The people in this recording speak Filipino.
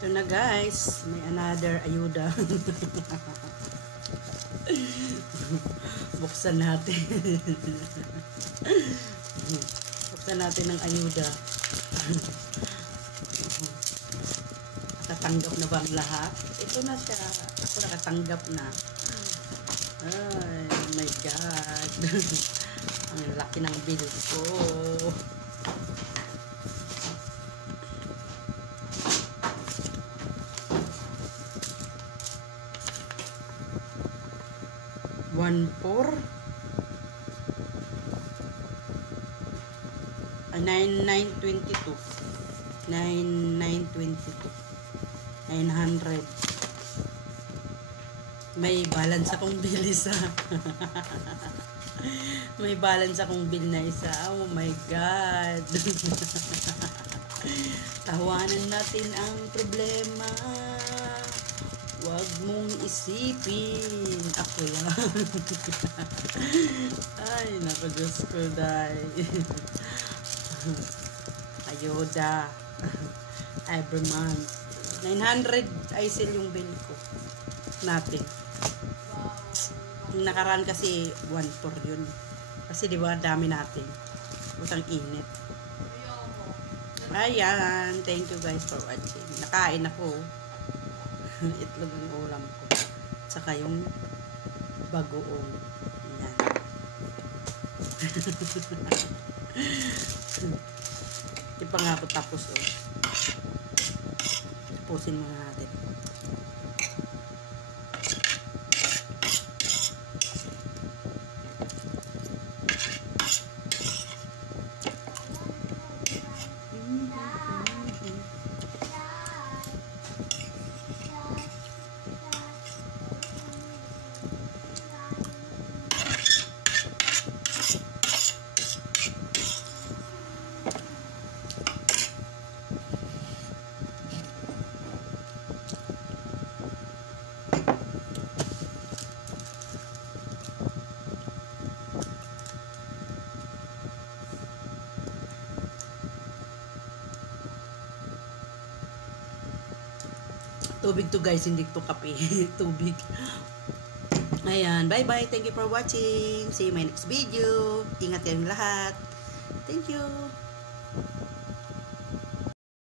Ito na guys, may another ayuda. Buksan natin. Buksan natin ng ayuda. Nakatanggap na ba ang lahat? Ito na siya. Ako nakatanggap na. Ay, oh my God. Ang laki ng bill ko. $1,400 $9,922 $9,922 may balance akong bill isa. May balance akong bill na isa. Oh my God. Tawanan natin ang problema. Huwag mong isipin. Ako lang. Ay, naku, Diyos ko, dahil. Ayuda. Every month. 900 ay sale yung bill ko. Natin. Yung nakaraan kasi 1,400 yun. Kasi diba, dami natin. Utang init. Ayan. Thank you guys for watching. Nakain ako. Itlog ang ulam ko. Tsaka yung bagoong. Yan. Di pa nga ako tapos, oh. Tapusin muna natin. Tubig to guys, hindi to kape. Tubig. Ayan, bye bye. Thank you for watching. See you in my next video. Ingat kayong lahat. Thank you.